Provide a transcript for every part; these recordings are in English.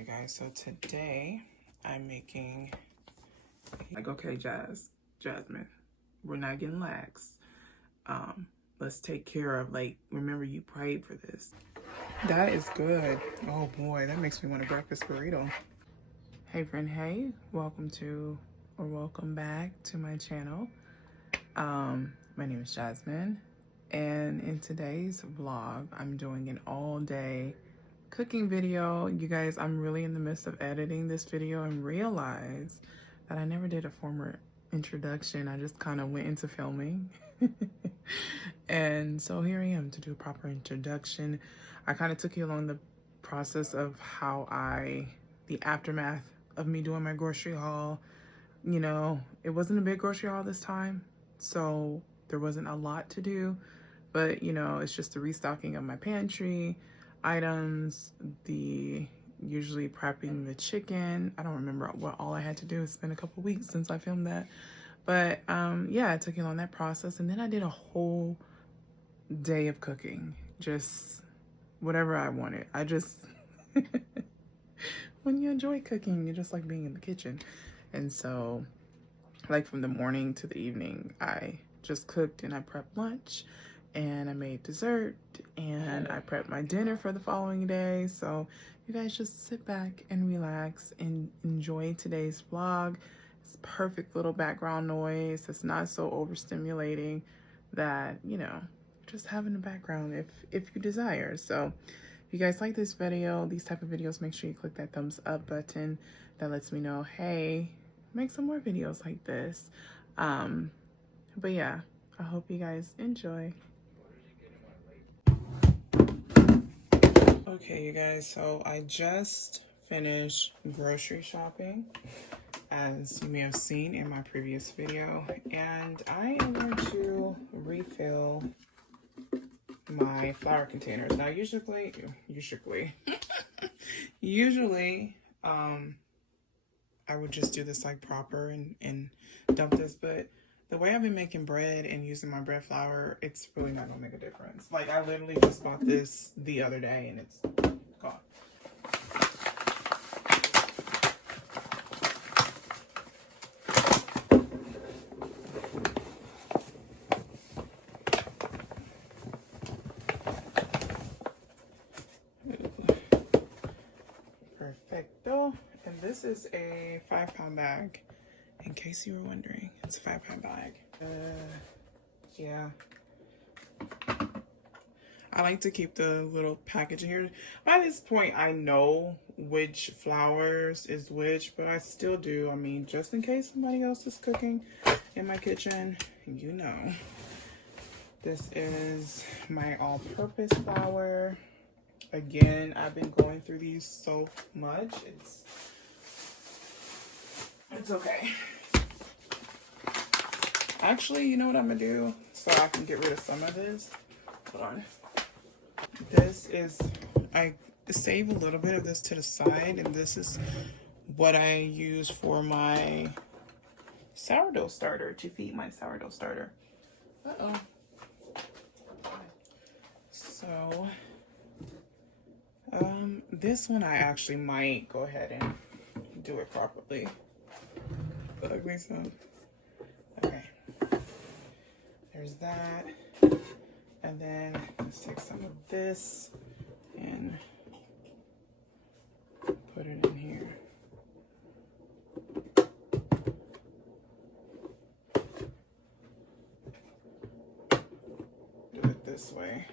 you guys, so today I'm making like, okay, Jasmine, we're not getting lax. Let's take care of, like, remember you prayed for this. That is good. Oh boy, that makes me want a breakfast burrito. Hey friend, hey, welcome back to my channel. My name is Jasmine, and in today's vlog I'm doing an all-day cooking video. You guys, I'm really in the midst of editing this video and realized that I never did a former introduction. I just kind of went into filming. And so here I am to do a proper introduction. I kind of took you along the process of the aftermath of me doing my grocery haul. You know, it wasn't a big grocery haul this time, so there wasn't a lot to do, but you know, it's just the restocking of my pantry items, usually prepping the chicken. I don't remember what all I had to do. It's been a couple weeks since I filmed that, but yeah, I took you on that process, and then I did a whole day of cooking, just whatever I wanted. I just when you enjoy cooking, you just like being in the kitchen. And so, like, from the morning to the evening, I just cooked and I prepped lunch and I made dessert and I prepped my dinner for the following day. So you guys just sit back and relax and enjoy today's vlog. It's perfect little background noise. It's not so overstimulating that, you know, just having the background if you desire. So if you guys like this video, these type of videos, make sure you click that thumbs up button. That lets me know, hey, make some more videos like this. But yeah, I hope you guys enjoy. Okay, you guys, so I just finished grocery shopping, as you may have seen in my previous video, and I am going to refill my flour containers. Now, usually, I would just do this like proper and dump this, but the way I've been making bread and using my bread flour, it's really not gonna make a difference. Like, I literally just bought this the other day and it's gone. Perfecto. And this is a 5-pound bag, in case you were wondering. It's a 5-pound bag. Yeah. I like to keep the little package here. By this point, I know which flours is which, but I still do. I mean, just in case somebody else is cooking in my kitchen, you know. This is my all-purpose flour. Again, I've been going through these so much. It's okay. Actually, you know what I'm gonna do so I can get rid of some of this? Hold on. This is, I save a little bit of this to the side, and this is what I use for my sourdough starter, to feed my sourdough starter. Uh-oh. So, this one I actually might go ahead and do it properly. The ugly sound. Okay. There's that. And then let's take some of this and put it in here. Do it this way.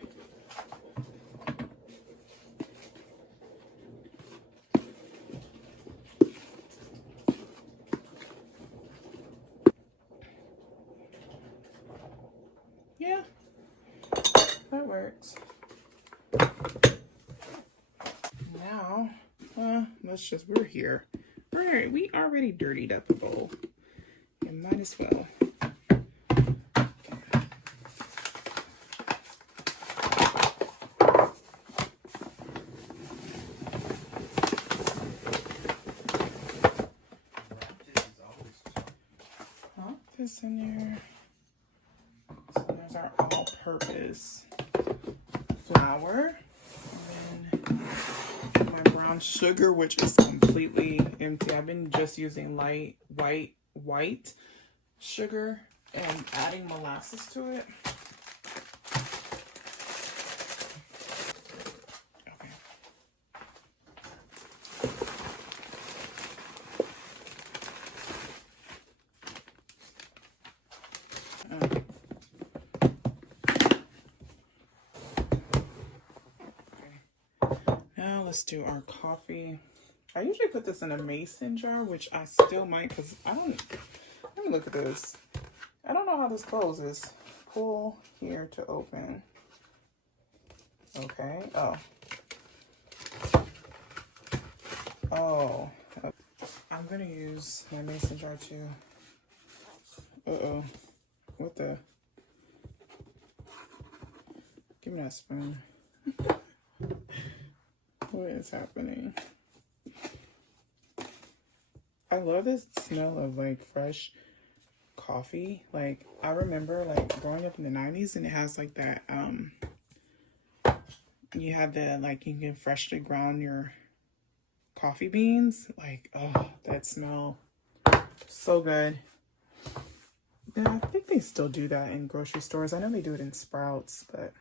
Yeah, that works. Now, we're here. We already dirtied up the bowl. You might as well. Pop this in there. So there's our all-purpose flour. And then my brown brown sugar, which is completely empty. I've been just using light white sugar and adding molasses to it. Now let's do our coffee. I usually put this in a mason jar, which I still might, because I don't, let me look at this. I don't know how this closes. Pull here to open. Okay. Oh. I'm going to use my mason jar too. Uh-oh. What the? Give me that spoon. What is happening? I love this smell of like fresh coffee. Like I remember like growing up in the 90s, and it has like that you have the like you can freshly ground your coffee beans. Like, oh, that smell so good. Yeah, I think they still do that in grocery stores. I know they do it in Sprouts, but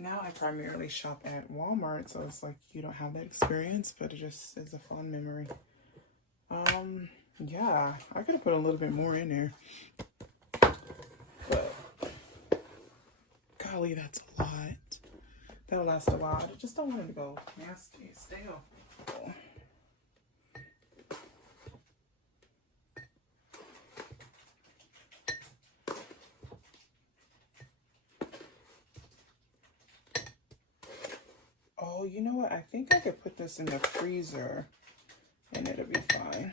now I primarily shop at Walmart, so it's like you don't have that experience, but it just is a fun memory. Yeah, I could have put a little bit more in there, but golly, that's a lot. That'll last a while. I just don't want it to go nasty, stale. Oh, you know what? I think I could put this in the freezer and it'll be fine.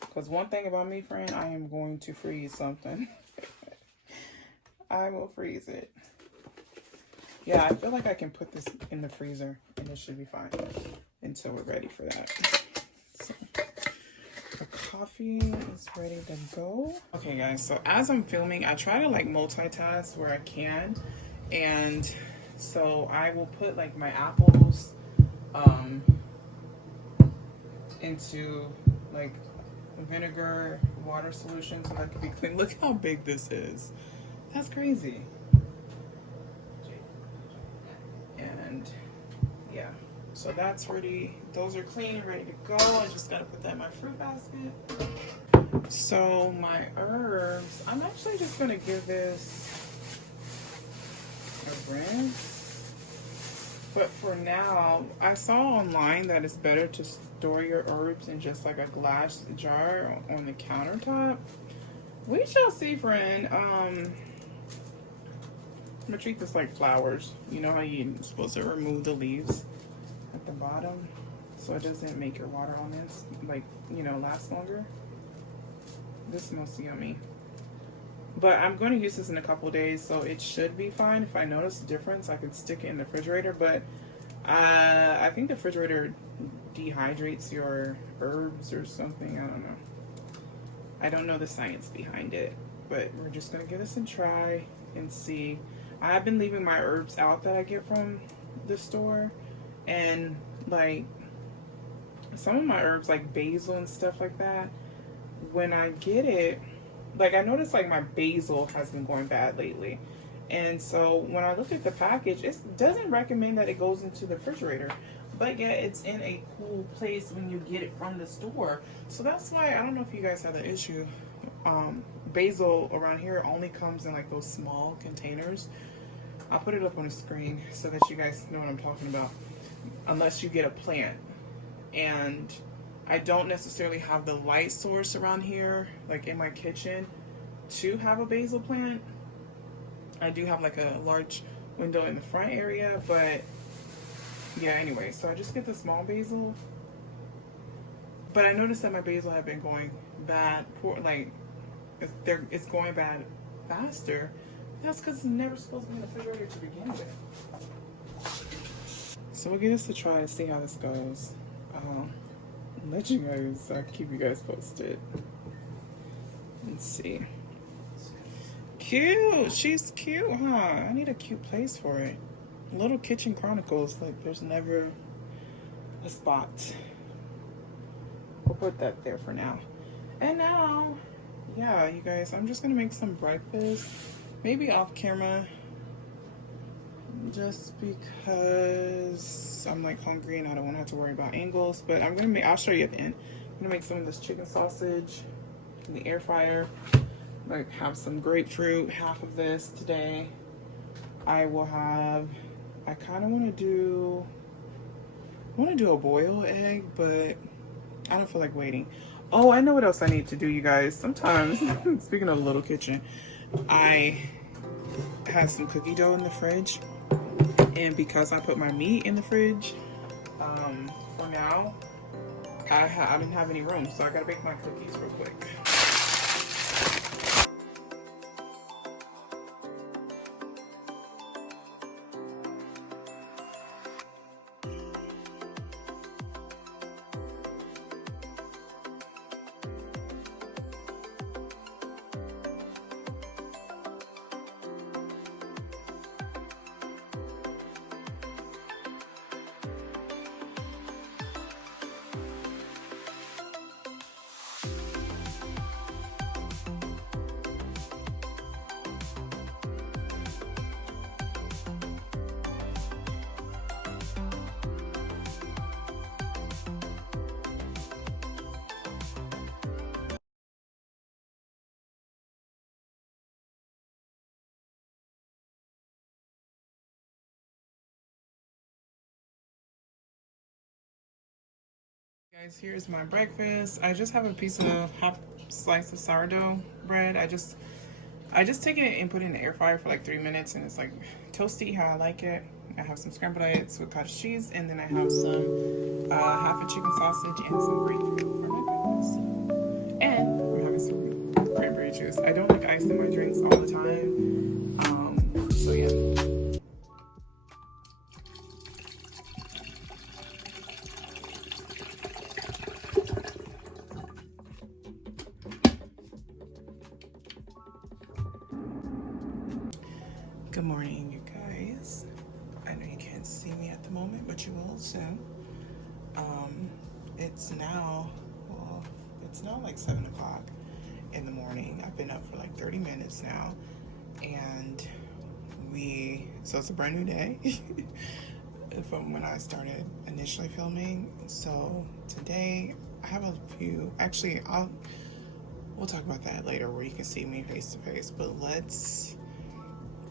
Because one thing about me, friend, I am going to freeze something. I will freeze it. Yeah, I feel like I can put this in the freezer and it should be fine until we're ready for that. So, the coffee is ready to go. Okay, guys, so as I'm filming, I try to like multitask where I can. And so I will put like my apples into like vinegar water solution so that can be clean. Look how big this is. That's crazy. And yeah, so that's ready. Those are clean and ready to go. I just gotta put that in my fruit basket. So my herbs, I'm actually just gonna give this a rinse. But for now, I saw online that it's better to store your herbs in just like a glass jar on the countertop. We shall see, friend. I'm gonna treat this like flowers. You know how you're supposed to remove the leaves at the bottom so it doesn't make your water on this, like, you know, last longer. This smells yummy. But I'm going to use this in a couple days, so it should be fine. If I notice a difference, I could stick it in the refrigerator. But I think the refrigerator dehydrates your herbs or something. I don't know. I don't know the science behind it. But we're just going to give this a try and see. I have been leaving my herbs out that I get from the store. And, like, some of my herbs, like basil and stuff like that, when I get it, like I noticed like my basil has been going bad lately. And so when I look at the package, it doesn't recommend that it goes into the refrigerator. But yeah, it's in a cool place when you get it from the store. So that's why, I don't know if you guys have that issue. Basil around here only comes in like those small containers. I'll put it up on the screen so that you guys know what I'm talking about. Unless you get a plant. And I don't necessarily have the light source around here, like in my kitchen, to have a basil plant. I do have like a large window in the front area, but yeah, anyway, so I just get the small basil. But I noticed that my basil have been going bad, like it's going bad faster. That's because it's never supposed to be in the refrigerator to begin with. So we'll give this a try and see how this goes. Let you guys, I'll keep you guys posted. Let's see. Cute, she's cute, huh? I need a cute place for it. little kitchen chronicles. Like, there's never a spot. We'll put that there for now. And now, yeah, you guys, I'm just gonna make some breakfast, maybe off camera, just because I'm like hungry and I don't want to have to worry about angles. But I'll show you at the end. I'm gonna make some of this chicken sausage in the air fryer. Like, have some grapefruit, half of this today. I kind of want to do a boiled egg, but I don't feel like waiting. Oh, I know what else I need to do, you guys. Sometimes, speaking of a little kitchen, I had some cookie dough in the fridge, and because I put my meat in the fridge, for now, I didn't have any room, so I gotta bake my cookies real quick. Guys, here's my breakfast. I just have a half slice of sourdough bread. I just take it and put it in the air fryer for like 3 minutes, and it's like toasty how I like it. I have some scrambled eggs with cottage cheese, and then I have some half a chicken sausage and some grapefruit for my breakfast. And I'm having some cranberry juice. I don't like ice in my drinks all the time, so yeah. Good morning, you guys. I know you can't see me at the moment, but you will soon. It's now like 7 o'clock in the morning. I've been up for like 30 minutes now, and so it's a brand new day from when I started initially filming. So today I have a few, actually we'll talk about that later where you can see me face to face, but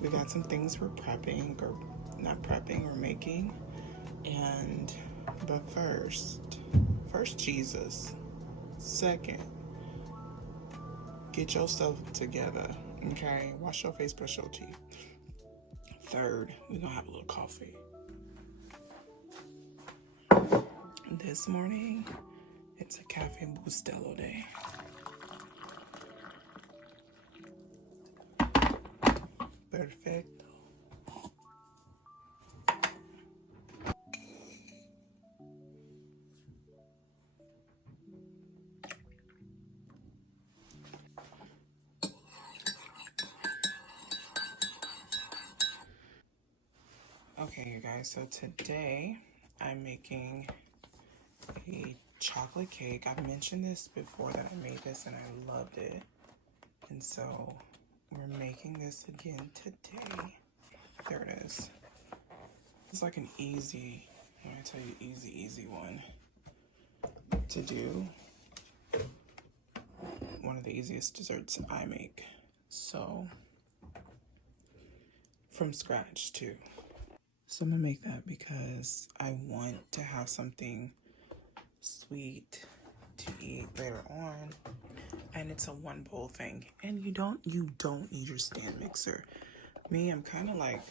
we got some things we're prepping, or not prepping, we're making. But first Jesus. Second, get yourself together, okay? Wash your face, brush your teeth. Third, we're gonna have a little coffee. This morning, it's a Cafe Bustelo day. Perfecto. Okay, you guys, so today I'm making a chocolate cake. I've mentioned this before that I made this and I loved it. And so we're making this again today. There it is. It's like an easy, when I tell you easy one to do. One of the easiest desserts I make. So, from scratch too. So I'm gonna make that because I want to have something sweet to eat later on. And it's a one bowl thing. And you don't need your stand mixer. Me, I'm kind of like,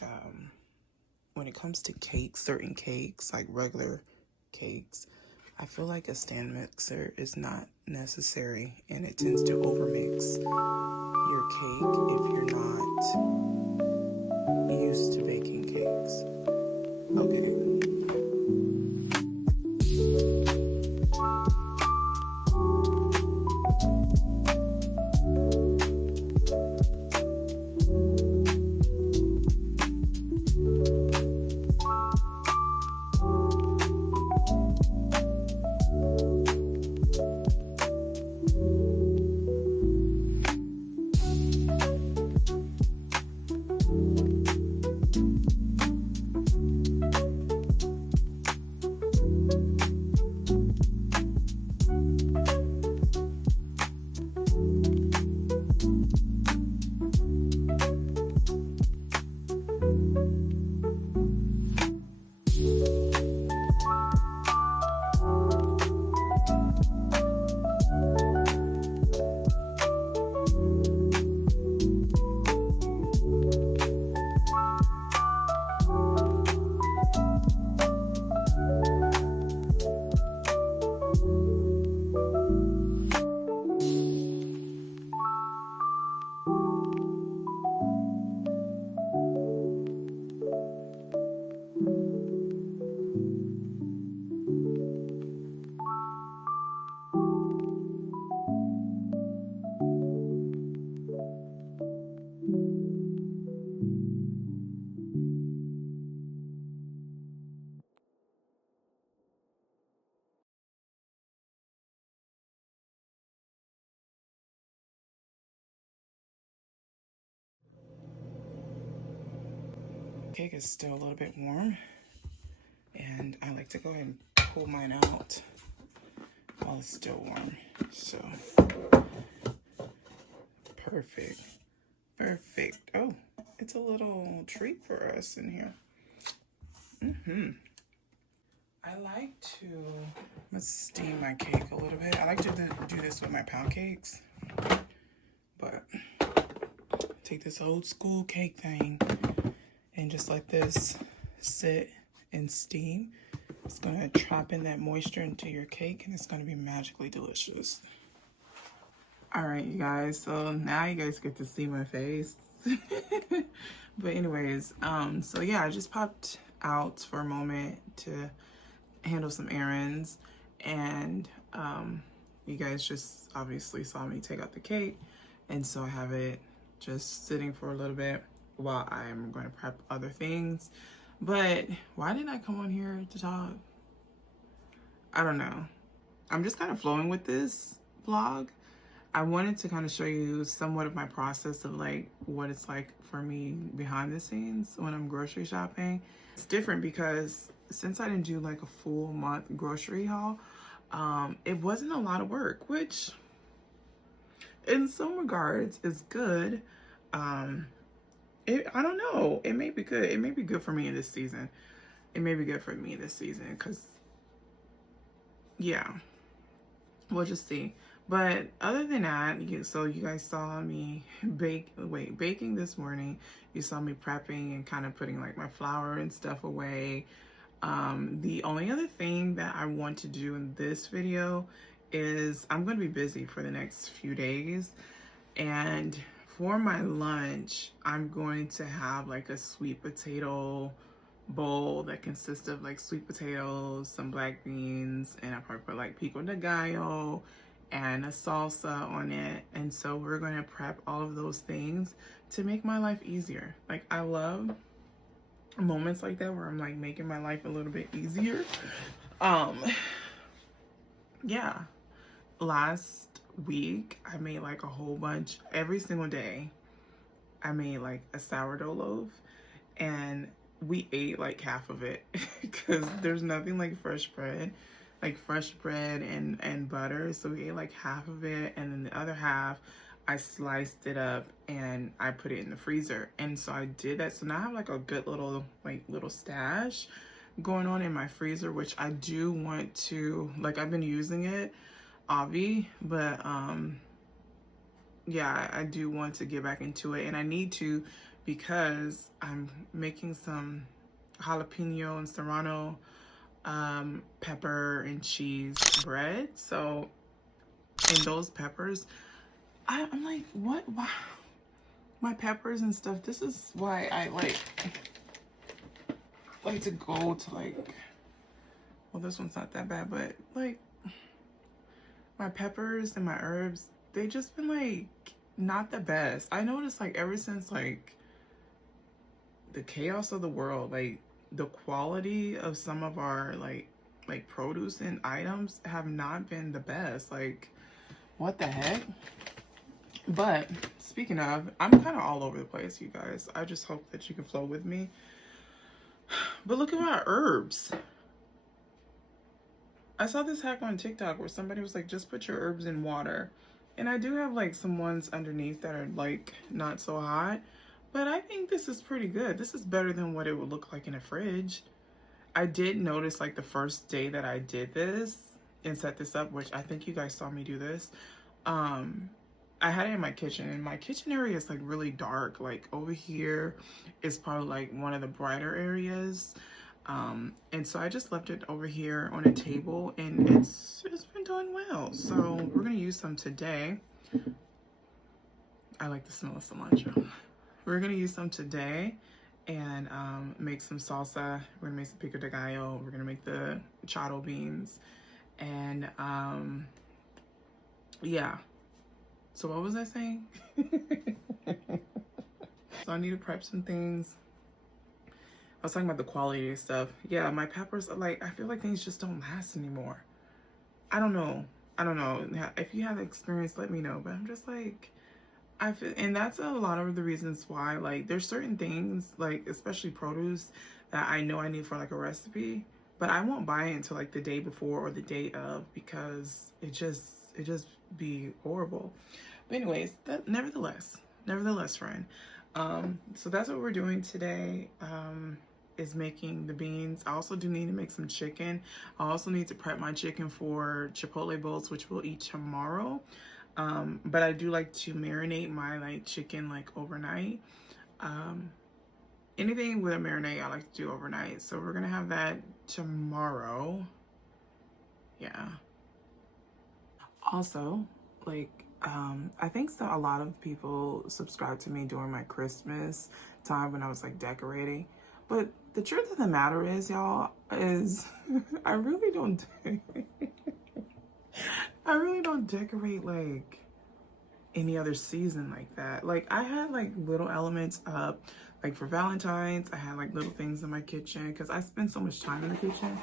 when it comes to cakes, certain cakes, like regular cakes, I feel like a stand mixer is not necessary, and it tends to overmix your cake if you're not used to baking cakes. Okay. Cake is still a little bit warm, and I like to go ahead and pull mine out while it's still warm. So perfect, perfect. Oh, it's a little treat for us in here. I like to, let's steam my cake a little bit. I like to do this with my pound cakes, but take this old school cake thing and just let this sit and steam. It's gonna trap in that moisture into your cake, and it's gonna be magically delicious. All right, you guys, so now you guys get to see my face. But anyways, so yeah, I just popped out for a moment to handle some errands, and you guys just obviously saw me take out the cake, and so I have it just sitting for a little bit while I'm going to prep other things. But why didn't I come on here to talk? I don't know. I'm just kind of flowing with this vlog. I wanted to kind of show you somewhat of my process of like what it's like for me behind the scenes when I'm grocery shopping. It's different because since I didn't do like a full month grocery haul, it wasn't a lot of work, which in some regards is good. I don't know. It may be good. It may be good for me in this season. It may be good for me this season because, yeah, we'll just see. But other than that, so you guys saw me baking this morning. You saw me prepping and kind of putting like my flour and stuff away. The only other thing that I want to do in this video is I'm going to be busy for the next few days, and for my lunch, I'm going to have like a sweet potato bowl that consists of like sweet potatoes, some black beans, and I probably put like Pico de Gallo and a salsa on it. And so we're going to prep all of those things to make my life easier. Like, I love moments like that where I'm like making my life a little bit easier. Yeah, last week I made like a whole bunch. Every single day I made like a sourdough loaf, and we ate like half of it because there's nothing like fresh bread and butter. So we ate like half of it, and then the other half I sliced it up and I put it in the freezer. And so I did that. So now I have like a good little stash going on in my freezer, which I do want to, like, I've been using it Avi, but yeah, I do want to get back into it, and I need to because I'm making some jalapeno and serrano pepper and cheese bread. So in those peppers, I'm like, what? Why? My peppers and stuff, this is why I like to go to like, well, this one's not that bad, but like my peppers and my herbs, they just been like not the best. I noticed like ever since like the chaos of the world, like the quality of some of our like produce and items have not been the best. Like, what the heck? But speaking of, I'm kind of all over the place, you guys. I just hope that you can flow with me. But look at my herbs. I saw this hack on TikTok where somebody was like, just put your herbs in water. And I do have like some ones underneath that are like not so hot, But I think this is pretty good. This is better than what it would look like in a fridge. I did notice like the first day that I did this and set this up, which I think you guys saw me do this. I had it in my kitchen, and my kitchen area is like really dark. Like over here is probably like one of the brighter areas. And so I just left it over here on a table, and it's been doing well. So we're gonna use some today. I like the smell of cilantro. We're gonna use some today and make some salsa. We're gonna make some pico de gallo. We're gonna make the charro beans, and yeah. So what was I saying? So I need to prep some things. I was talking about the quality of stuff. Yeah, my peppers are like, I feel like things just don't last anymore. I don't know. If you have experience, let me know. But I'm just like, I feel, and that's a lot of the reasons why, like, there's certain things, like, especially produce, that I know I need for like a recipe, but I won't buy it until like the day before or the day of, because it just be horrible. But anyways, nevertheless, friend. So that's what we're doing today. Is making the beans. I also do need to make some chicken. I also need to prep my chicken for Chipotle bowls, which we'll eat tomorrow. But I do like to marinate my like chicken like overnight. Anything with a marinade I like to do overnight. So we're gonna have that tomorrow. Yeah. Also, like, I think so a lot of people subscribed to me during my Christmas time when I was like decorating. But the truth of the matter is, y'all, is I really don't I really don't decorate like any other season like that. Like, I had like little elements up, like for Valentine's, I had like little things in my kitchen because I spend so much time in the kitchen.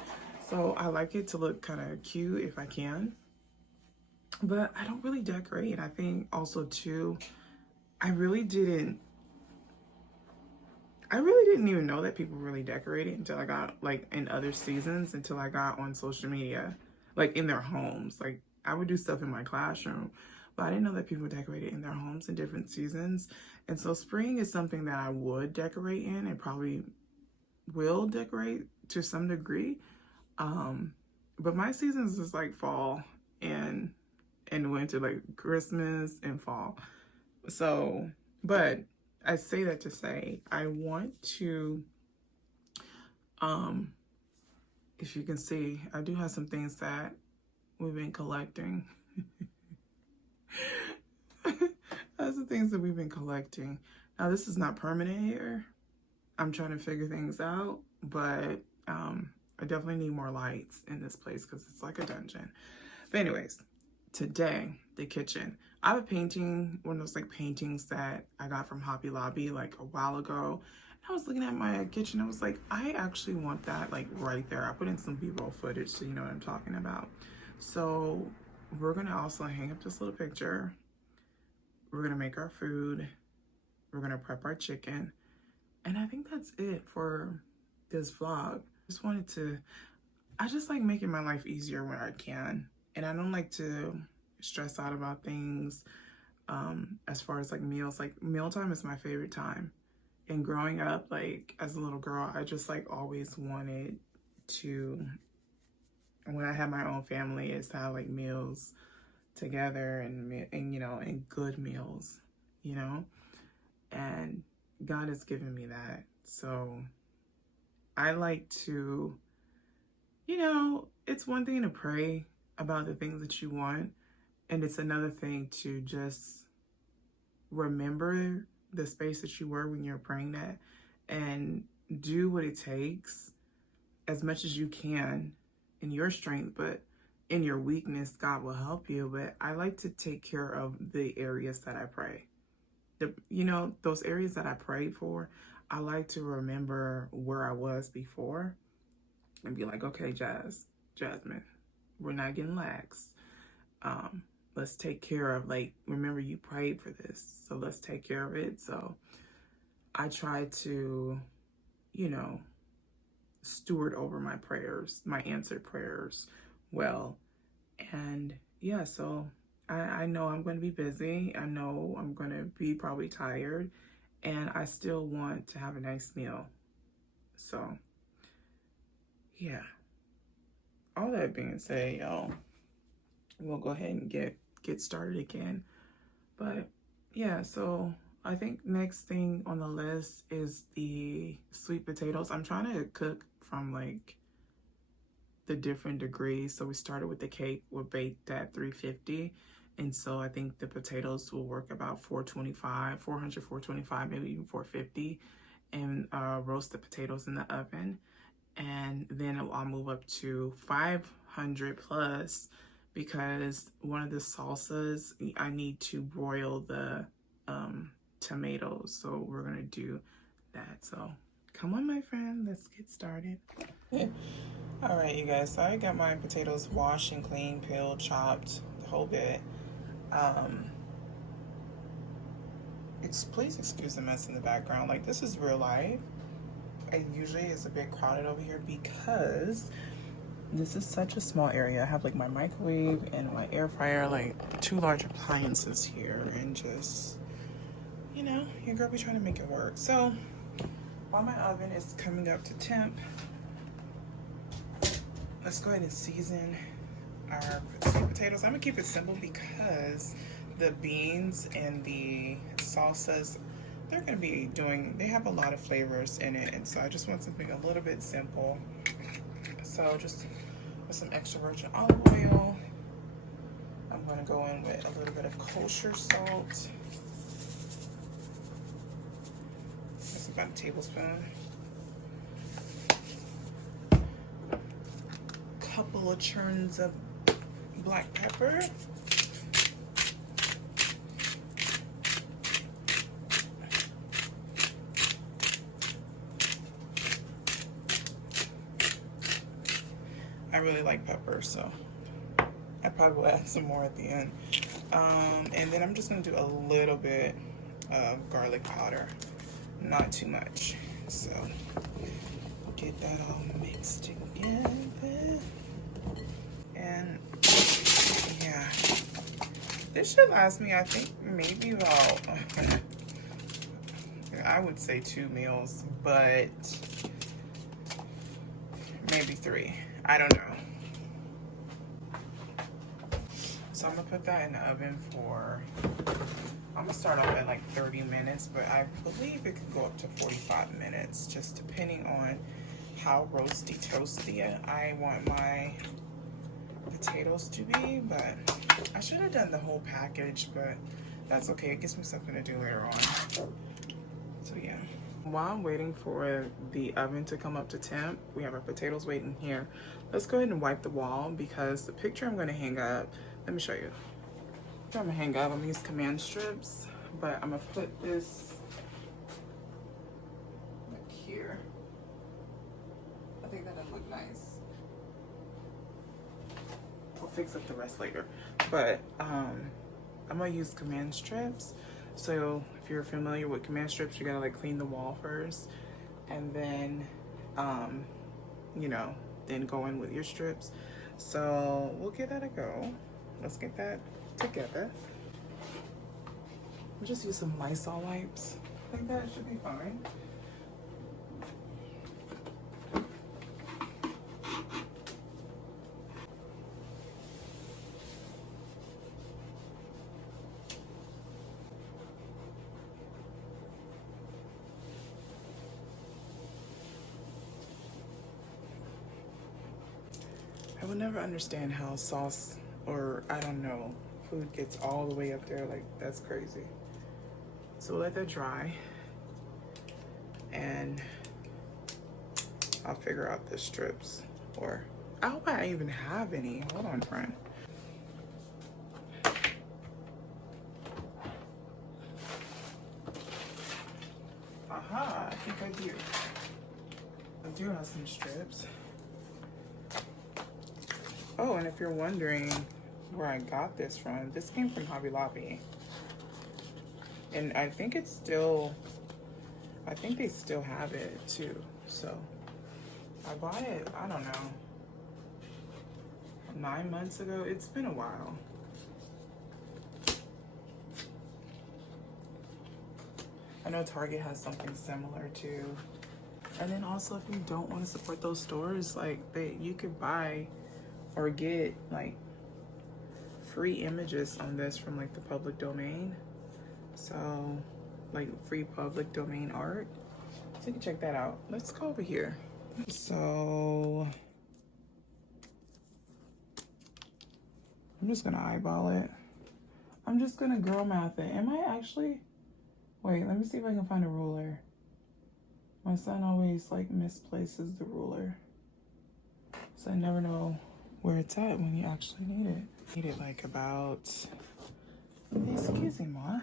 So I like it to look kind of cute if I can. But I don't really decorate. I think also too, I really didn't even know that people really decorated until I got like in other seasons, until I got on social media, like in their homes. Like, I would do stuff in my classroom, but I didn't know that people decorated in their homes in different seasons. And so spring is something that I would decorate in, and probably will decorate to some degree. But my seasons is like fall and winter, like Christmas and fall. So, but I say that to say I want to, if you can see, I do have some things that we've been collecting. That's the things that we've been collecting. Now, this is not permanent here. I'm trying to figure things out, but I definitely need more lights in this place because it's like a dungeon. But anyways, today, the kitchen. I have a painting, one of those like paintings that I got from Hobby Lobby like a while ago. I was looking at my kitchen. I was like, I actually want that like right there. I put in some B-roll footage so you know what I'm talking about. So we're gonna also hang up this little picture. We're gonna make our food. We're gonna prep our chicken. And I think that's it for this vlog. I just like making my life easier when I can. And I don't like to stress out about things as far as like meals. Like, mealtime is my favorite time. And growing up, like as a little girl, I just like always wanted to, when I had my own family, is to have like meals together and you know, and good meals, you know. And God has given me that. So I like to, you know, it's one thing to pray about the things that you want, and it's another thing to just remember the space that you were when you're praying that, and do what it takes as much as you can in your strength, but in your weakness, God will help you. But I like to take care of the areas that I pray. You know, those areas that I prayed for, I like to remember where I was before and be like, okay, Jasmine, we're not getting lax. Let's take care of, like, remember you prayed for this, so let's take care of it. So I try to, you know, steward over my prayers, my answered prayers well. And yeah, so I know I'm going to be busy. I know I'm going to be probably tired. and I still want to have a nice meal. So yeah, all that being said, y'all, we'll go ahead and get started again. But yeah, so I think next thing on the list is the sweet potatoes. I'm trying to cook from like the different degrees. So we started with the cake, we're baked at 350. And so I think the potatoes will work about 425, 400, 425, maybe even 450. And roast the potatoes in the oven. And then I'll move up to 500 plus, because one of the salsas, I need to broil the tomatoes. So we're gonna do that. So come on, my friend, let's get started. All right, you guys, so I got my potatoes washed and clean, peeled, chopped, the whole bit. Please excuse the mess in the background. Like, this is real life. It usually is a bit crowded over here because this is such a small area. I have like my microwave and my air fryer, like 2 large appliances here, and just, you know, your girl be trying to make it work. So while my oven is coming up to temp, let's go ahead and season our sweet potatoes. I'm gonna keep it simple because the beans and the salsas, they're gonna be doing, they have a lot of flavors in it, and so I just want something a little bit simple. So just with some extra virgin olive oil, I'm gonna go in with a little bit of kosher salt. That's about a tablespoon. Couple of churns of black pepper. I really like pepper, so I probably will add some more at the end. And then I'm just gonna do a little bit of garlic powder, not too much. So we'll get that all mixed together. And yeah, this should last me, I think, maybe about, I would say 2 meals, but maybe 3. I don't know. So I'm gonna put that in the oven for, I'm gonna start off at like 30 minutes, but I believe it could go up to 45 minutes, just depending on how roasty toasty I want my potatoes to be. But I should have done the whole package, but that's okay. It gives me something to do later on. So yeah. While I'm waiting for the oven to come up to temp, we have our potatoes waiting here. Let's go ahead and wipe the wall, because the picture I'm gonna hang up, let me show you. I'm gonna hang up, I'm gonna use command strips, but I'm gonna put this like here. I think that'll look nice. We'll fix up the rest later. But I'm gonna use command strips. So if you're familiar with command strips, you gotta like clean the wall first, and then you know, then go in with your strips. So we'll give that a go. Let's get that together. We'll just use some Lysol wipes. I think that should be fine. I will never understand how sauce, or I don't know, food gets all the way up there. Like, that's crazy. So we'll let that dry, and I'll figure out the strips, or I hope I even have any. Hold on, friend. Aha, I think I do. I do have some strips. Oh, and if you're wondering where I got this from, this came from Hobby Lobby. And I think it's still, I think they still have it too. So I bought it, I don't know, 9 months ago. It's been a while. I know Target has something similar too. And then also, if you don't want to support those stores, like you could buy or get like free images on this from like the public domain. So like free public domain art. So you can check that out. Let's go over here. So I'm just gonna eyeball it. I'm just gonna girl math it. Am I actually? Wait, let me see if I can find a ruler. My son always like misplaces the ruler. So I never know where it's at when you actually need it. Need it like about, excusez-moi.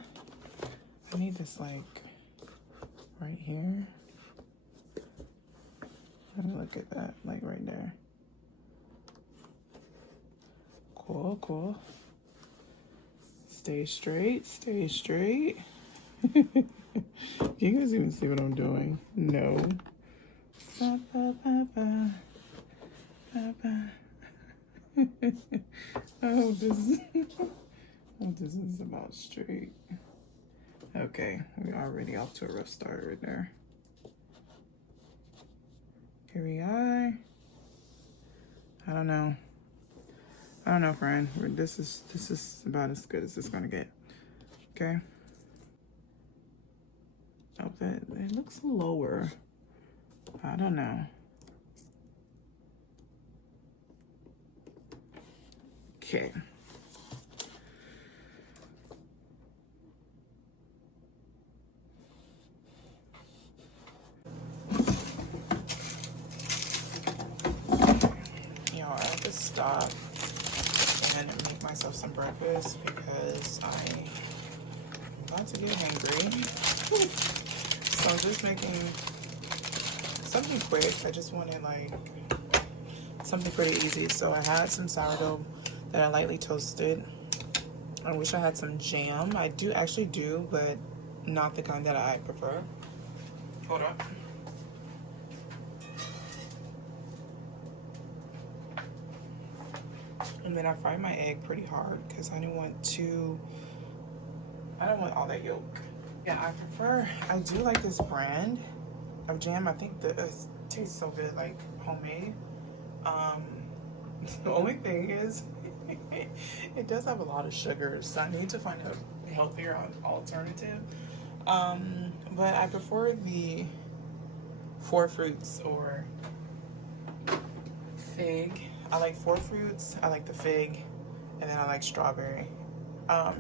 I need this like right here. Let me look at that, like right there. Cool, cool. Stay straight, stay straight. You guys even see what I'm doing? No. Ba, ba, ba, ba. Ba, ba. Oh, this is about straight. Okay, we're already off to a rough start right there. Here we are. I don't know, friend. This is about as good as it's gonna get. Okay. Oh, that it looks lower. I don't know. Okay. Y'all, I have to stop and make myself some breakfast because I'm about to get hungry. So I'm just making something quick. I just wanted like something pretty easy. So I had some sourdough that I lightly toasted. I wish I had some jam. I actually do, but not the kind that I prefer. Hold on. And then I fried my egg pretty hard because I don't want all that yolk. Yeah, I do like this brand of jam. I think it tastes so good, like homemade. The only thing is, it does have a lot of sugar, so I need to find a healthier alternative. But I prefer the 4 fruits or fig. I like 4 fruits, I like the fig, and then I like strawberry.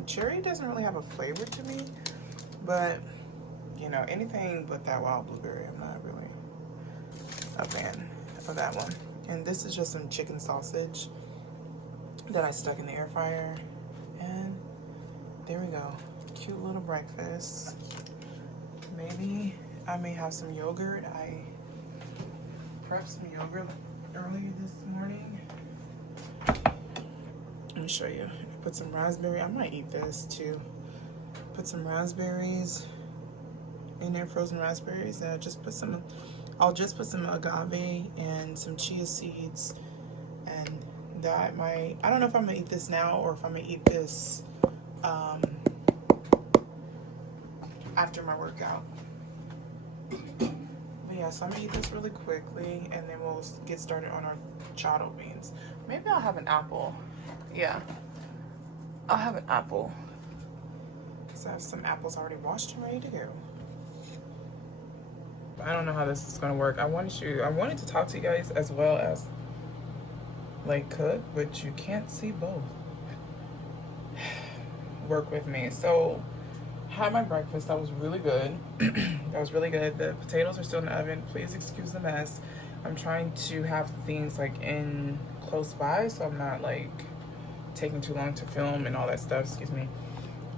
Cherry doesn't really have a flavor to me, but you know, anything but that wild blueberry, I'm not really a fan of that one. And this is just some chicken sausage that I stuck in the air fryer. And there we go. Cute little breakfast. Maybe I may have some yogurt. I prepped some yogurt earlier this morning. Let me show you. I put some raspberry. I might eat this too. Put some raspberries in there, frozen raspberries, and I'll just put some agave and some chia seeds, and that I don't know if I'm gonna eat this now or if I'm gonna eat this after my workout. But yeah, so I'm gonna eat this really quickly and then we'll get started on our charro beans. Maybe I'll have an apple. Yeah, I'll have an apple. So I have some apples already washed and ready to go. I don't know how this is gonna work. I wanted to talk to you guys as well as like cook, but you can't see both. Work with me. So had my breakfast. That was really good. That was really good. The potatoes are still in the oven. Please excuse the mess. I'm trying to have things like in close by, so I'm not like taking too long to film and all that stuff. Excuse me.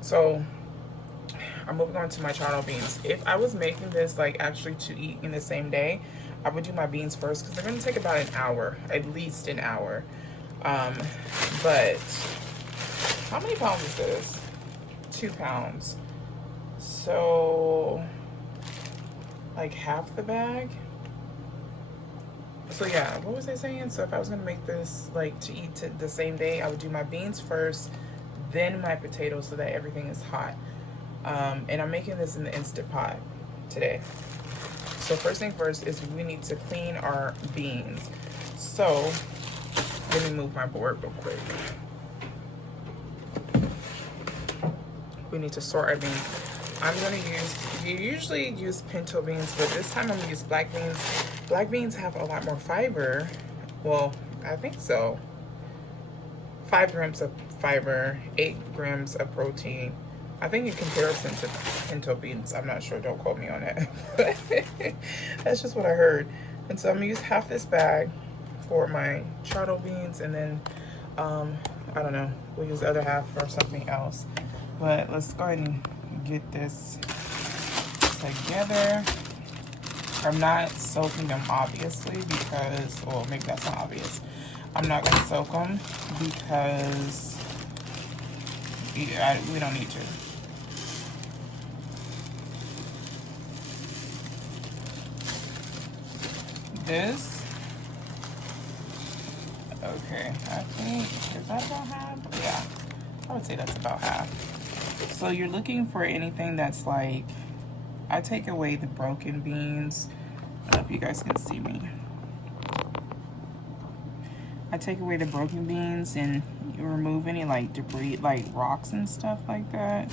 So I'm moving on to my charro beans. If I was making this like actually to eat in the same day, I would do my beans first because they're going to take about an hour, at least an hour. But how many pounds is this? 2 pounds. So like half the bag. So yeah, what was I saying? So if I was going to make this like to eat the same day, I would do my beans first, then my potatoes so that everything is hot. And I'm making this in the Instant Pot today. So first thing first is we need to clean our beans. So let me move my board real quick. We need to sort our beans. I'm gonna use, you usually use pinto beans, but this time I'm gonna use black beans. Black beans have a lot more fiber. Well, I think so. 5 grams of fiber, 8 grams of protein. I think in comparison to pinto beans, I'm not sure, don't quote me on that. That's just what I heard. And so I'm gonna use half this bag for my charro beans, and then I don't know, we'll use the other half for something else. But let's go ahead and get this together. I'm not soaking them, obviously, because, well, maybe that's not obvious. I'm not gonna soak them because we don't need to. This, okay, I think, is that about half? Yeah, I would say that's about half. So you're looking for anything that's like, I take away the broken beans. I don't know if you guys can see me. I take away the broken beans and you remove any like debris, like rocks and stuff like that.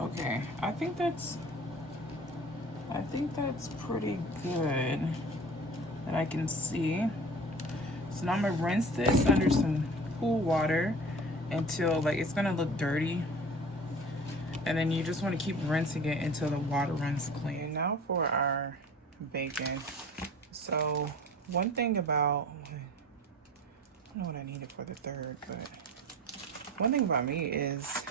Okay, I think that's pretty good that I can see. So now I'm gonna rinse this under some cool water until like it's gonna look dirty. And then you just want to keep rinsing it until the water runs clean. And now for our bacon. So one thing about, I don't know what I needed for the third, but one thing about me is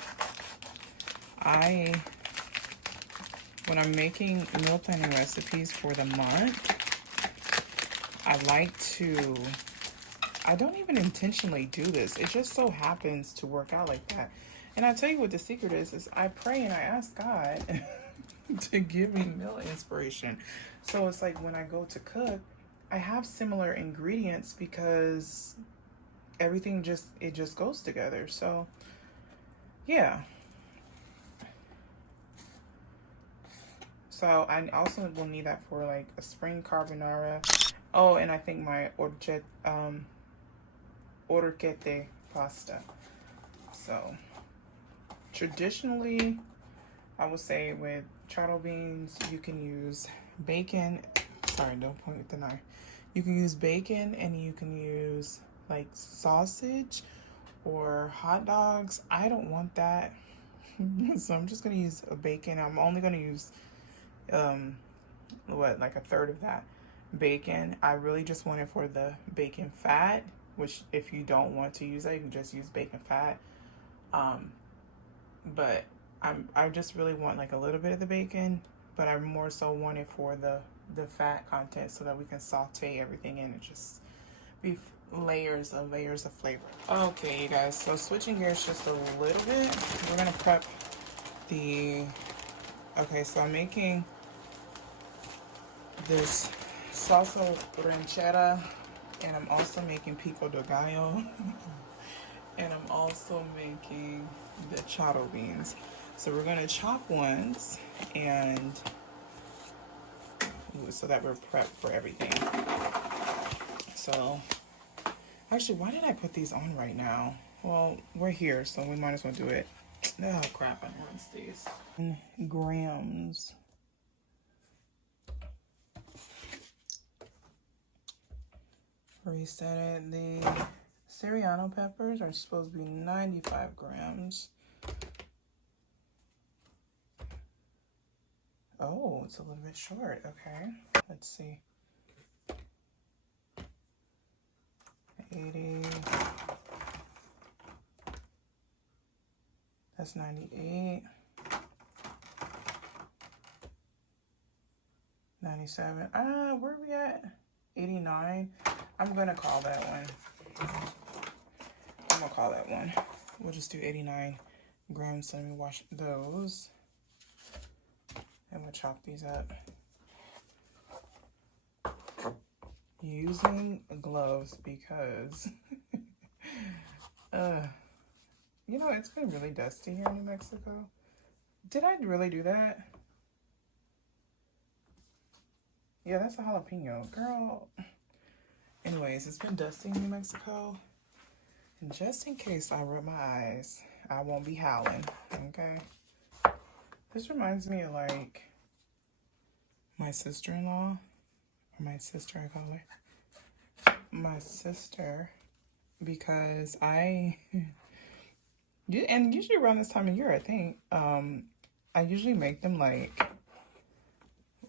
when I'm making meal planning recipes for the month, I don't even intentionally do this. It just so happens to work out like that. And I'll tell you what the secret is I pray and I ask God to give me meal inspiration. So it's like when I go to cook, I have similar ingredients because everything just goes together. So yeah. So I also will need that for like a spring carbonara. Oh, and I think my orecchiette pasta. So traditionally, I would say with charro beans, you can use bacon. Sorry, don't point with the knife. You can use bacon and you can use like sausage or hot dogs. I don't want that. So I'm just gonna use a bacon. I'm only gonna use like a third of that bacon. I really just want it for the bacon fat, which if you don't want to use that, you can just use bacon fat. But I just really want like a little bit of the bacon, but I more so want it for the fat content so that we can saute everything in and just be layers of flavor. Okay, you guys, so switching gears just a little bit, we're gonna prep the, okay, so I'm making this Salsa Ranchera, and I'm also making Pico de Gallo, and I'm also making the charro beans. So we're gonna chop ones, and so that we're prepped for everything. So actually, why did I put these on right now? Well, we're here, so we might as well do it. Oh crap, I lost these. Grams. Reset it. The Serrano peppers are supposed to be 95 grams. Oh, it's a little bit short. Okay, let's see. 80. That's 98. 97. Where are we at? 89. I'm gonna call that one. I'm gonna call that one. We'll just do 89 grams. So let me wash those. And we'll chop these up. Using gloves because you know, it's been really dusty here in New Mexico. Did I really do that? Yeah, that's a jalapeno, girl. Anyways, it's been dusty in New Mexico. And just in case I rub my eyes, I won't be howling, okay? This reminds me of like my sister-in-law, or my sister, I call her. My sister, because and usually around this time of year, I think, I usually make them like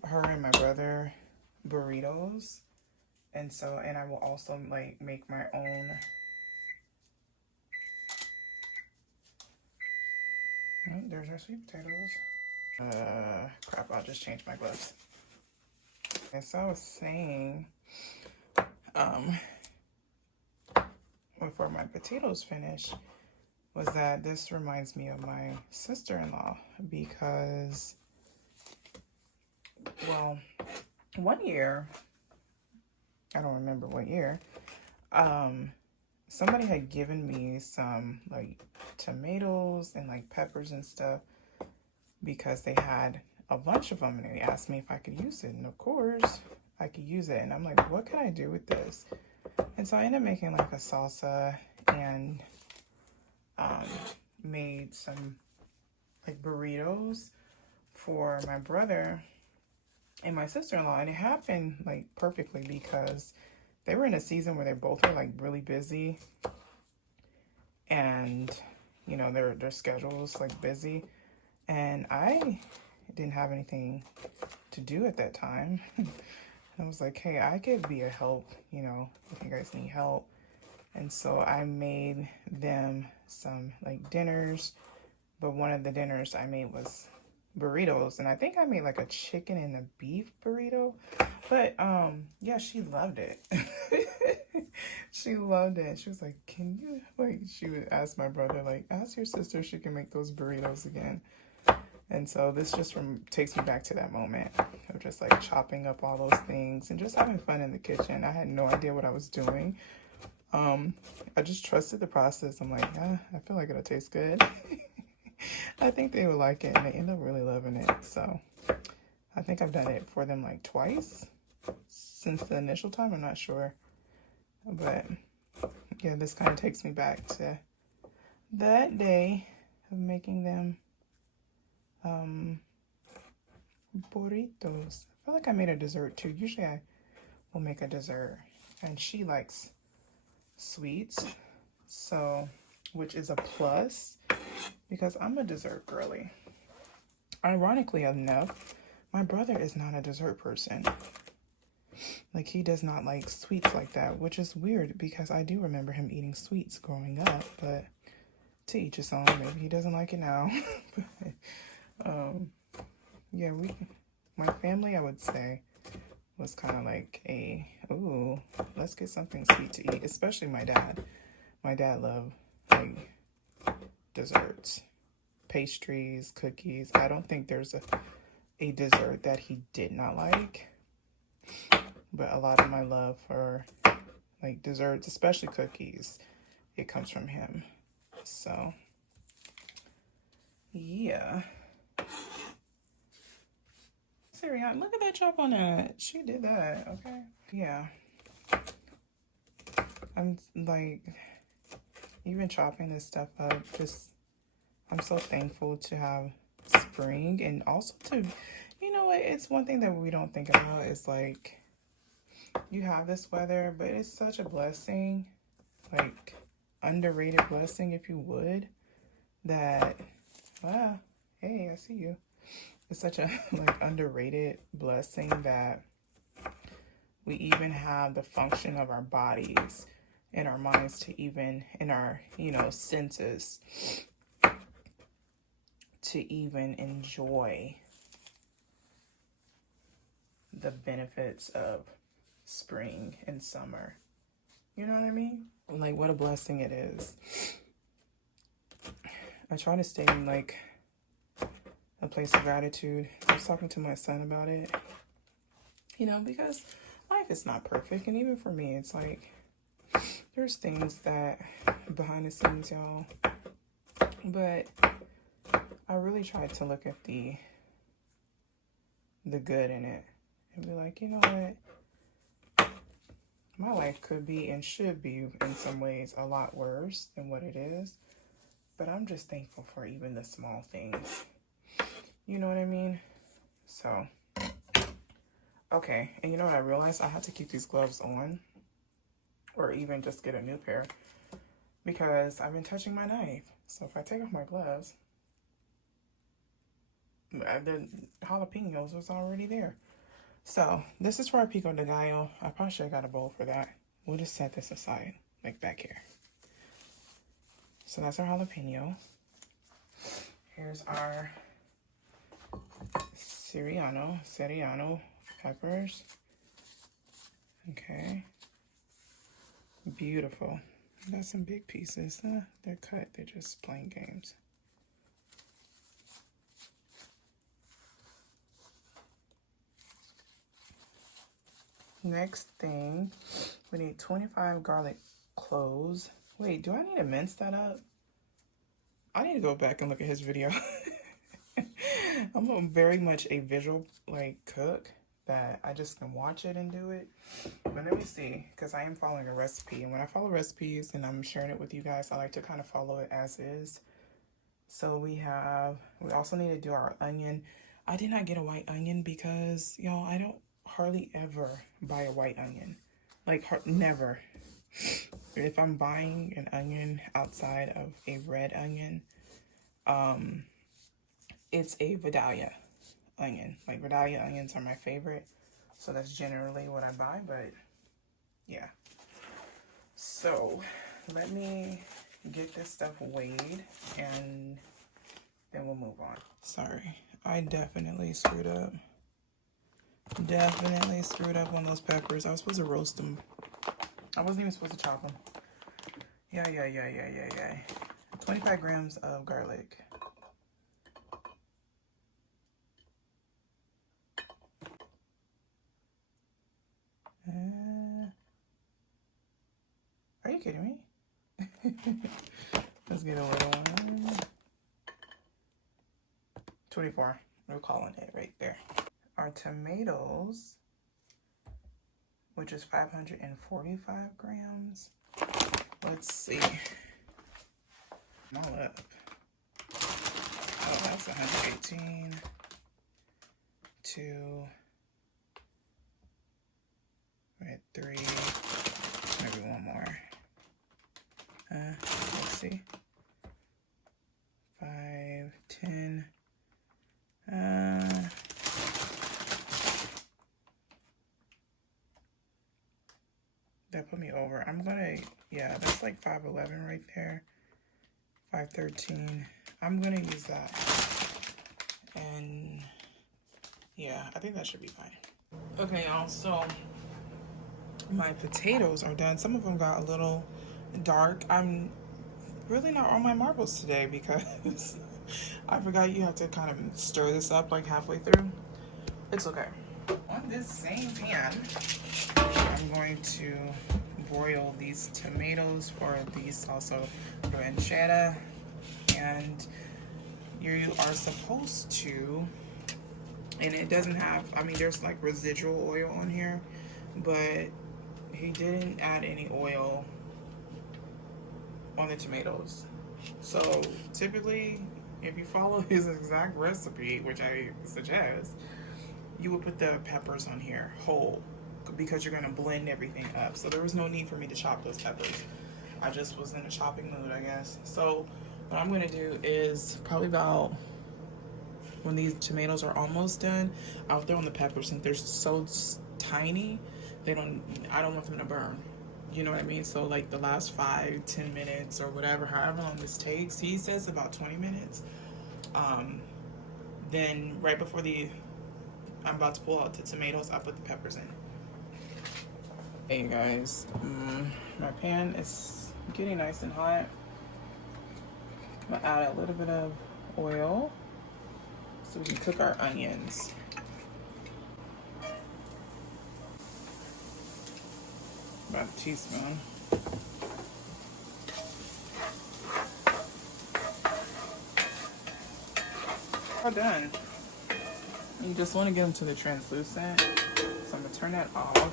her and my brother burritos. And so, and I will also like make my own. Oh, there's our sweet potatoes. Crap, I'll just change my gloves. And so I was saying, before my potatoes finish, was that this reminds me of my sister-in-law because, well, one year, I don't remember what year, somebody had given me some like tomatoes and like peppers and stuff because they had a bunch of them and they asked me if I could use it. And of course I could use it. And I'm like, what can I do with this? And so I ended up making like a salsa and made some like burritos for my brother and my sister-in-law. And it happened like perfectly because they were in a season where they both were like really busy and, you know, their schedules like busy. And I didn't have anything to do at that time. And I was like, hey, I could be a help, you know, if you guys need help. And so I made them some like dinners, but one of the dinners I made was burritos, and I think I made like a chicken and a beef burrito. But yeah, she loved it. She loved it. She was like, can you, like, she would ask my brother, like, ask your sister if she can make those burritos again. And so this just takes me back to that moment of just like chopping up all those things and just having fun in the kitchen. I had no idea what I was doing. I just trusted the process. I'm like, I feel like it'll taste good. I think they would like it, and they end up really loving it. So I think I've done it for them like twice since the initial time. I'm not sure, but yeah, this kind of takes me back to that day of making them burritos. I feel like I made a dessert too. Usually I will make a dessert, and she likes sweets, so, which is a plus because I'm a dessert girly. Ironically enough, my brother is not a dessert person. Like, he does not like sweets like that, which is weird because I do remember him eating sweets growing up, but to each his own. Maybe he doesn't like it now. But, yeah, my family, I would say, was kind of like ooh, let's get something sweet to eat, especially my dad. My dad loved like desserts, pastries, cookies. I don't think there's a dessert that he did not like, but a lot of my love for like desserts, especially cookies, it comes from him. So yeah. Sirian, look at that chop on that. She did that, okay? Yeah. I'm like, even chopping this stuff up, I'm so thankful to have spring, and also to, you know what, it's one thing that we don't think about is like, you have this weather, but it's such a blessing, like underrated blessing, if you would, that, wow, hey, I see you. It's such a like underrated blessing that we even have the function of our bodies and our minds to even, in our, you know, senses, to even enjoy the benefits of spring and summer. You know what I mean? Like, what a blessing it is. I try to stay in like a place of gratitude. I was talking to my son about it, you know, because life is not perfect. And even for me, it's like, there's things that behind the scenes, y'all. But I really tried to look at the good in it and be like, you know what? My life could be and should be in some ways a lot worse than what it is. But I'm just thankful for even the small things. You know what I mean? So, okay. And you know what I realized? I had to keep these gloves on. Or even just get a new pair. Because I've been touching my knife. So if I take off my gloves, the jalapenos was already there. So this is for our Pico de Gallo. I probably should have got a bowl for that. We'll just set this aside, like back here. So that's our jalapeno. Here's our Serrano peppers. Okay. Beautiful. Got some big pieces. They're cut. They're just playing games. Next thing, we need 25 garlic cloves. Wait, do I need to mince that up? I need to go back and look at his video. I'm very much a visual cook that I just can watch it and do it. But let me see, because I am following a recipe. And when I follow recipes and I'm sharing it with you guys, I like to kind of follow it as is. So we also need to do our onion. I did not get a white onion because, y'all, I don't hardly ever buy a white onion. Like, never. If I'm buying an onion outside of a red onion, it's a Vidalia onion. Like, Vidalia onions are my favorite. So that's generally what I buy, but yeah. So let me get this stuff weighed and then we'll move on. Sorry, I definitely screwed up. Definitely screwed up on those peppers. I was supposed to roast them. I wasn't even supposed to chop them. Yeah. 25 grams of garlic. Are you kidding me? Let's get a little one. 24. We're calling it right there. Our tomatoes, which is 545 grams. Let's see. I'm all up. Oh, that's 118. 2. We're at 3. Maybe one more. Let's see. 5, 10. That put me over. I'm gonna, yeah, that's like 511 right there. 513. I'm gonna use that. And yeah, I think that should be fine. Okay, y'all, so my potatoes are done. Some of them got a little dark. I'm really not on my marbles today because I forgot you have to kind of stir this up like halfway through. It's okay. On this same pan, I'm going to broil these tomatoes for the Salsa Ranchera. And you are supposed to, and it doesn't have, I mean, there's like residual oil on here, but he didn't add any oil on the tomatoes. So typically, if you follow his exact recipe, which I suggest, you would put the peppers on here whole because you're going to blend everything up. So there was no need for me to chop those peppers. I just was in a chopping mood, I guess. So what I'm going to do is probably about when these tomatoes are almost done, I'll throw in the peppers. Since they're so tiny, I don't want them to burn. You know what I mean? So like the last 5-10 minutes or whatever, however long this takes. He says about 20 minutes. Then right before I'm about to pull out the tomatoes, I put the peppers in. Hey you guys, my pan is getting nice and hot. I'm gonna add a little bit of oil so we can cook our onions. About a teaspoon. All done. You just want to get them to the translucent. So I'm gonna turn that off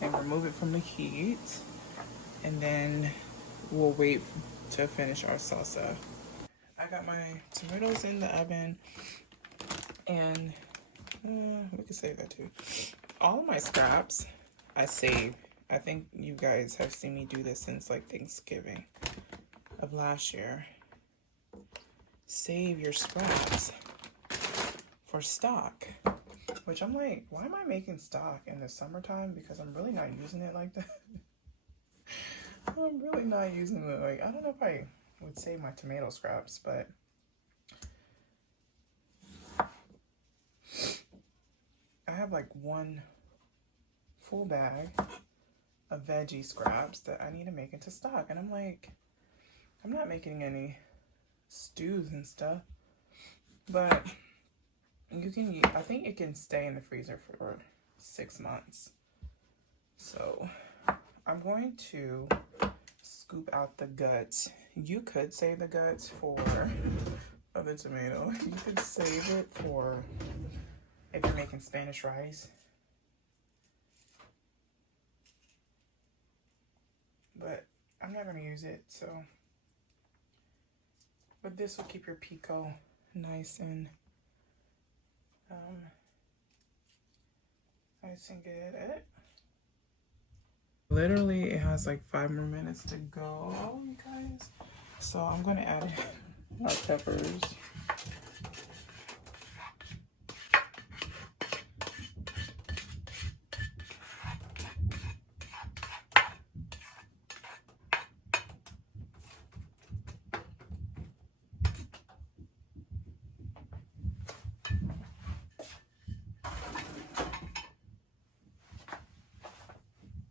and remove it from the heat. And then we'll wait to finish our salsa. I got my tomatoes in the oven, and we can save that too. All of my scraps I save. I think you guys have seen me do this since like Thanksgiving of last year. Save your scraps for stock. Which I'm like, why am I making stock in the summertime? Because I'm really not using it like that. I'm really not using it. Like, I don't know if I would save my tomato scraps, but I have like one full bag of veggie scraps that I need to make into stock. And I'm like, I'm not making any stews and stuff, but you can use, I think it can stay in the freezer for 6 months. So I'm going to scoop out the guts. You could save the guts for the tomato. You could save it for if you're making Spanish rice. But I'm not going to use it, so. But this will keep your pico nice and good. Literally, it has like 5 more minutes to go, you guys. So I'm going to add our peppers.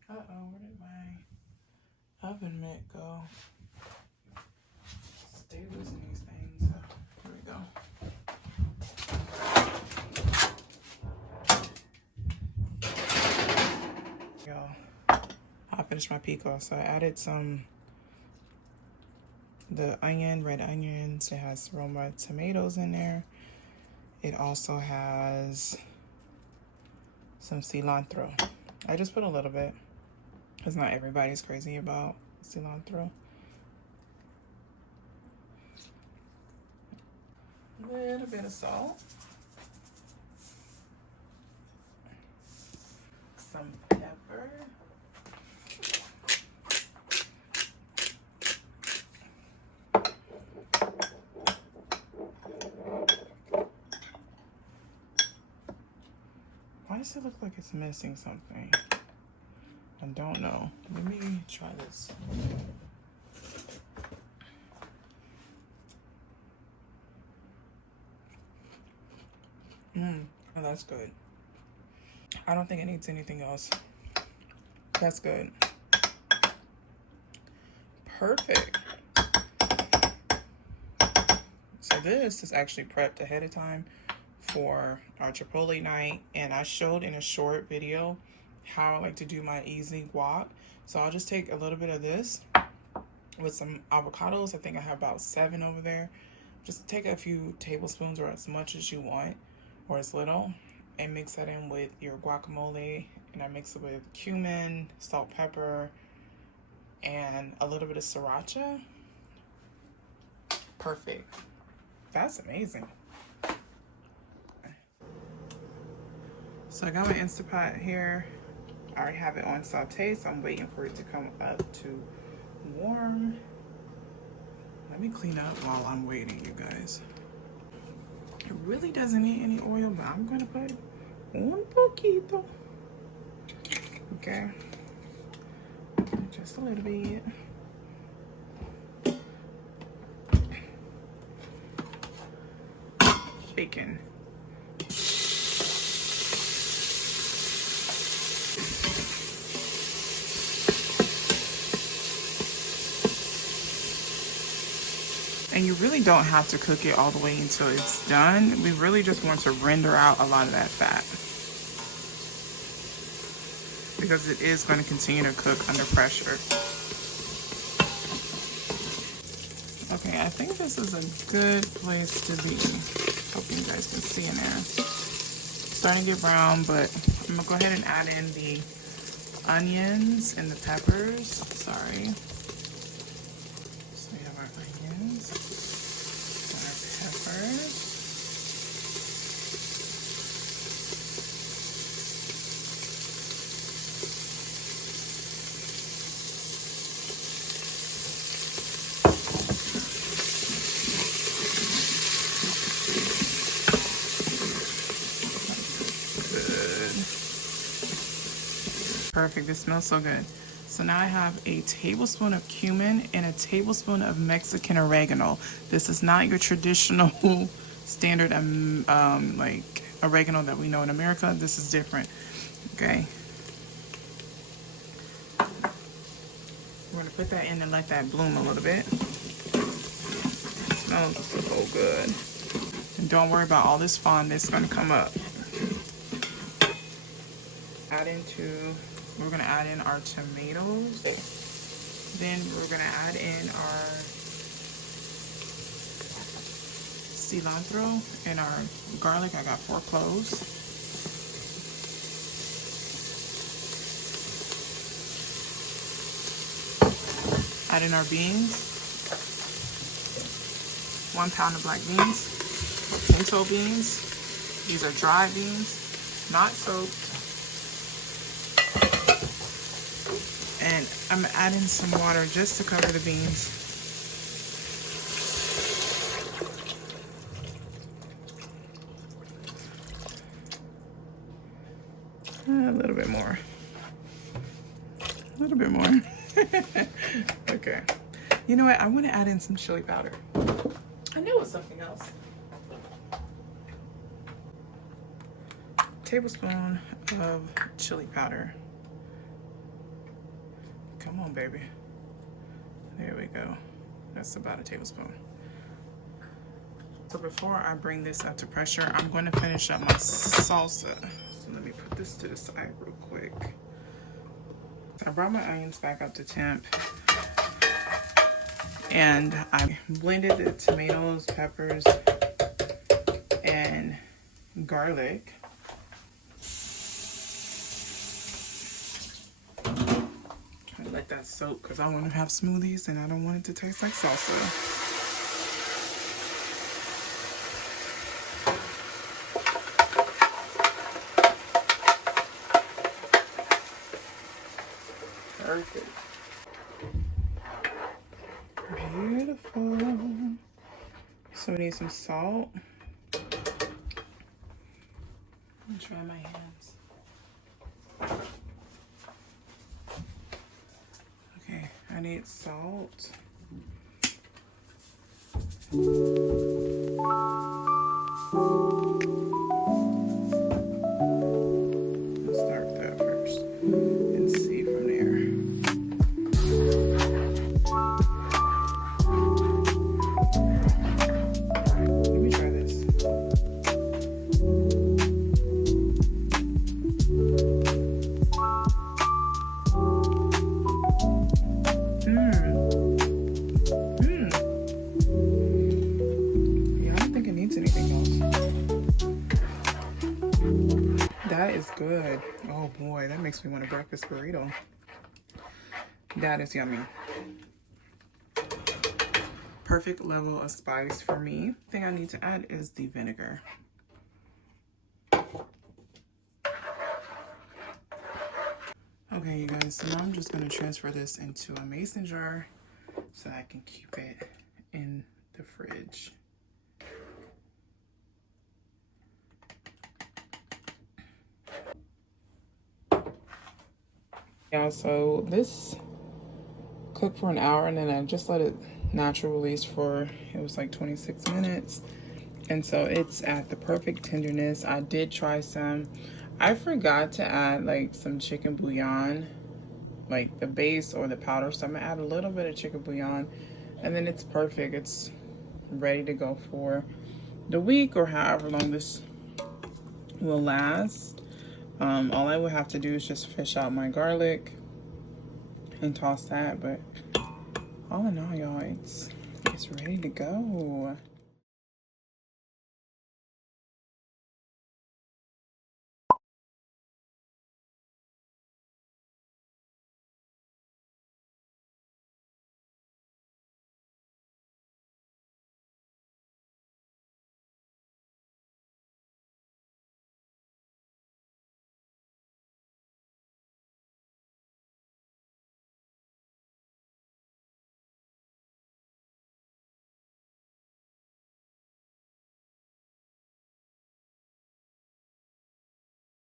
Where did my oven mitt go? Stay losing these things. So here we go. Y'all, I finished my pico, so I added the red onions. It has Roma tomatoes in there. It also has some cilantro. I just put a little bit, because not everybody's crazy about cilantro. A little bit of salt. Some pepper. Why does it look like it's missing something? I don't know. Let me try this. Oh, that's good. I don't think it needs anything else. That's good. Perfect. So this is actually prepped ahead of time for our Chipotle night, and I showed in a short video how I like to do my easy guac. So I'll just take a little bit of this with some avocados. I think I have about 7 over there. Just take a few tablespoons or as much as you want, or as little, and mix that in with your guacamole. And I mix it with cumin, salt, pepper, and a little bit of sriracha. Perfect. That's amazing. So I got my Instapot here. I already have it on saute, so I'm waiting for it to come up to warm. Let me clean up while I'm waiting, you guys. It really doesn't need any oil, but I'm gonna put un poquito. Okay, just a little bit. bacon. And you really don't have to cook it all the way until it's done. We really just want to render out a lot of that fat, because it is going to continue to cook under pressure. Okay, I think this is a good place to be. Hoping you guys can see in there. Starting to get brown, but I'm gonna go ahead and add in the onions and the peppers. Sorry. So we have our onions and our peppers. Perfect, this smells so good. So now I have a tablespoon of cumin and a tablespoon of Mexican oregano. This is not your traditional standard like oregano that we know in America. This is different. Okay. We're gonna put that in and let that bloom a little bit. It smells so good. And don't worry about all this fondant gonna come up. We're gonna add in our tomatoes. Then we're gonna add in our cilantro and our garlic. I got 4 cloves. Add in our beans. 1 pound of black beans. Pinto beans. These are dry beans, not soaked. And I'm adding some water just to cover the beans. A little bit more. A little bit more. Okay. You know what? I want to add in some chili powder. I knew it was something else. Tablespoon of chili powder. Come on, baby. There we go. That's about a tablespoon. So before I bring this up to pressure, I'm going to finish up my salsa. So let me put this to the side real quick. I brought my onions back up to temp. And I blended the tomatoes, peppers, and garlic. Let that soak because I want to have smoothies and I don't want it to taste like salsa. Perfect. Beautiful. So we need some salt. Let me try my hands. I need salt. Let's start that first and see from there. Let me try this. Good. Oh boy, that makes me want a breakfast burrito. That is yummy. Perfect level of spice for me. Thing I need to add is the vinegar. Okay, you guys, so now I'm just going to transfer this into a mason jar so I can keep it in the fridge. Yeah, so this cooked for an hour and then I just let it natural release for, it was like 26 minutes. And so it's at the perfect tenderness. I did try some. I forgot to add like some chicken bouillon, like the base or the powder. So I'm gonna add a little bit of chicken bouillon, and then it's perfect. It's ready to go for the week or however long this will last. All I would have to do is just fish out my garlic and toss that. But all in all, y'all, it's ready to go.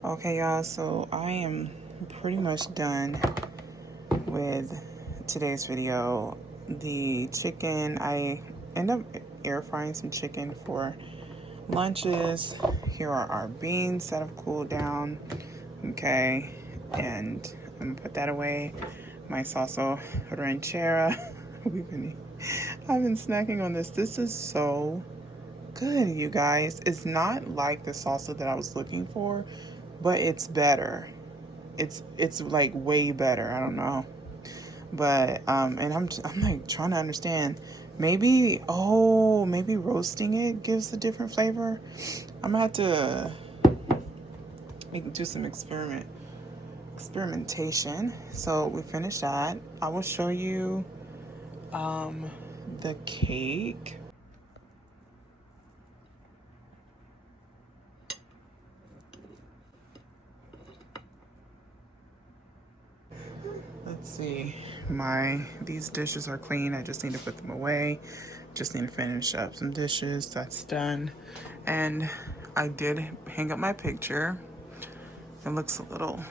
Okay, y'all, so I am pretty much done with today's video. The chicken, I end up air frying some chicken for lunches. Here are our beans that have cooled down. Okay, and I'm gonna put that away. My Salsa Ranchera. I've been snacking on this. This is so good, you guys. It's not like the salsa that I was looking for, but it's better. It's like way better. I don't know. But and I'm like trying to understand. Maybe maybe roasting it gives a different flavor. I'm gonna have to do some experimentation. So we finished that. I will show you the cake. Let's see. These dishes are clean. I just need to put them away. Just need to finish up some dishes. That's done. And I did hang up my picture. It looks a little...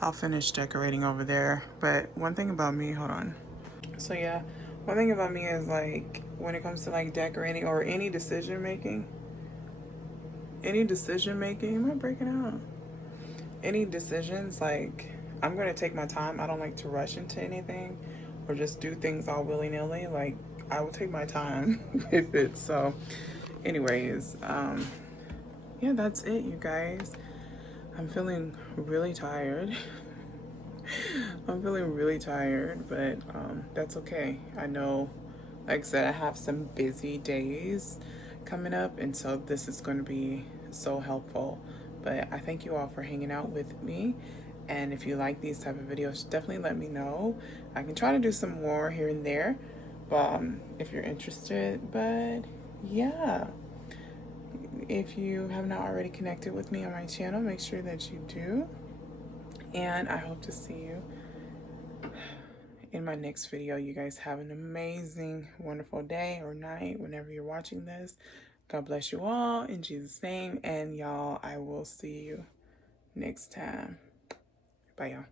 I'll finish decorating over there. But one thing about me, hold on. So yeah, one thing about me is like when it comes to like decorating or any decision making, am I breaking out? Any decisions, like I'm gonna take my time. I don't like to rush into anything or just do things all willy-nilly. Like I will take my time with it. So anyways, yeah, that's it, you guys. I'm feeling really tired. I'm feeling really tired, but that's okay. I know, like I said, I have some busy days coming up, and so this is going to be so helpful. But I thank you all for hanging out with me. And if you like these type of videos, definitely let me know. I can try to do some more here and there, but if you're interested. But yeah, if you have not already connected with me on my channel, make sure that you do. And I hope to see you in my next video. You guys have an amazing, wonderful day or night whenever you're watching this. God bless you all in Jesus' name. And y'all, I will see you next time. Bye, y'all.